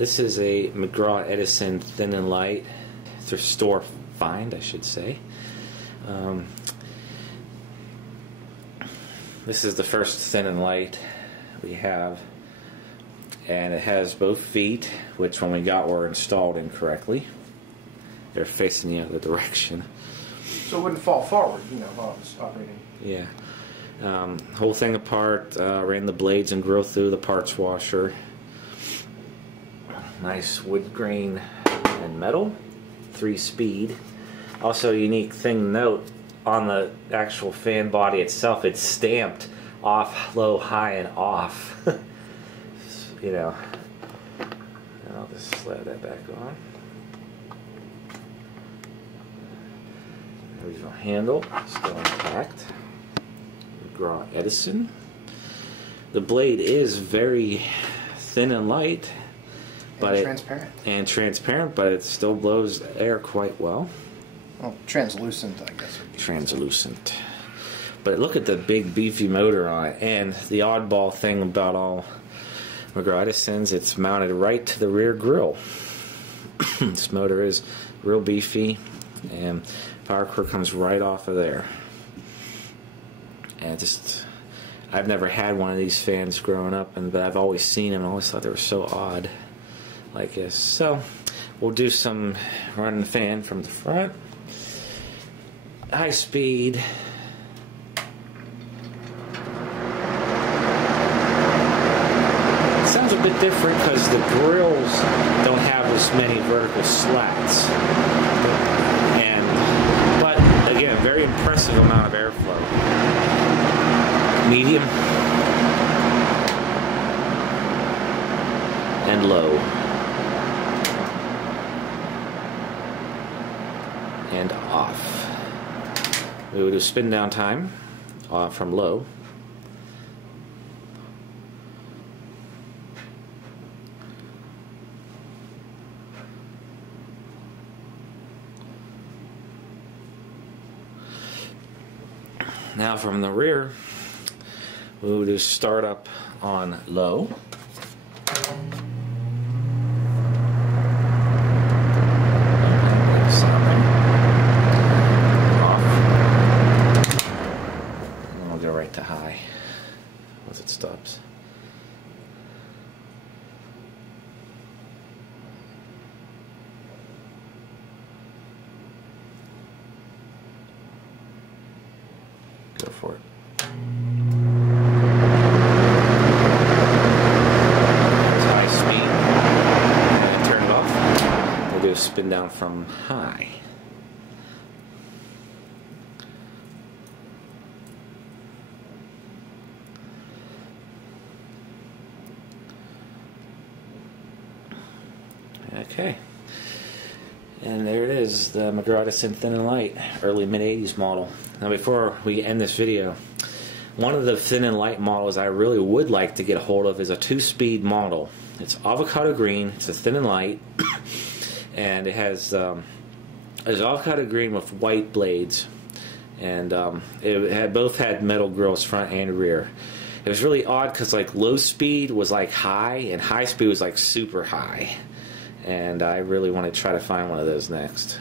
This is a McGraw Edison Thin N Lite thrift store find, I should say. This is the first Thin N Lite we have, and it has both feet, which when we got were installed incorrectly. They're facing the other direction. So it wouldn't fall forward, you know, while it was operating. Yeah. Whole thing apart, ran the blades and grill through the parts washer. Nice wood grain and metal, 3-speed. Also, unique thing to note, on the actual fan body itself, it's stamped off, low, high, and off. You know, and I'll just slide that back on. Original handle, still intact. McGraw Edison. The blade is very thin and light, but transparent, but it still blows air quite well. Well, translucent, I guess. Translucent. But look at the big beefy motor on it, and the oddball thing about all McGraw Edisons, it's mounted right to the rear grille. This motor is real beefy, and power cord comes right off of there. And I've never had one of these fans growing up, but I've always seen them and always thought they were so odd like this. So we'll do some running fan from the front. High speed. It sounds a bit different because the grills don't have as many vertical slats. But again, very impressive amount of airflow. Medium and low. And off. We will do spin down time from low. Now from the rear, we will do start up on low. To high once it stops. Go for it. It's high speed. And turn it off. We'll do a spin down from high. Okay, and there it is, the McGraw Edison Thin N Lite, early mid-80s model. Now before we end this video, one of the Thin N Lite models I really would like to get a hold of is a 2-speed model. It's avocado green, it's a Thin N Lite, and it has it's avocado green with white blades, and both had metal grills front and rear. It was really odd because like low speed was like high, and high speed was like super high. And I really want to try to find one of those next.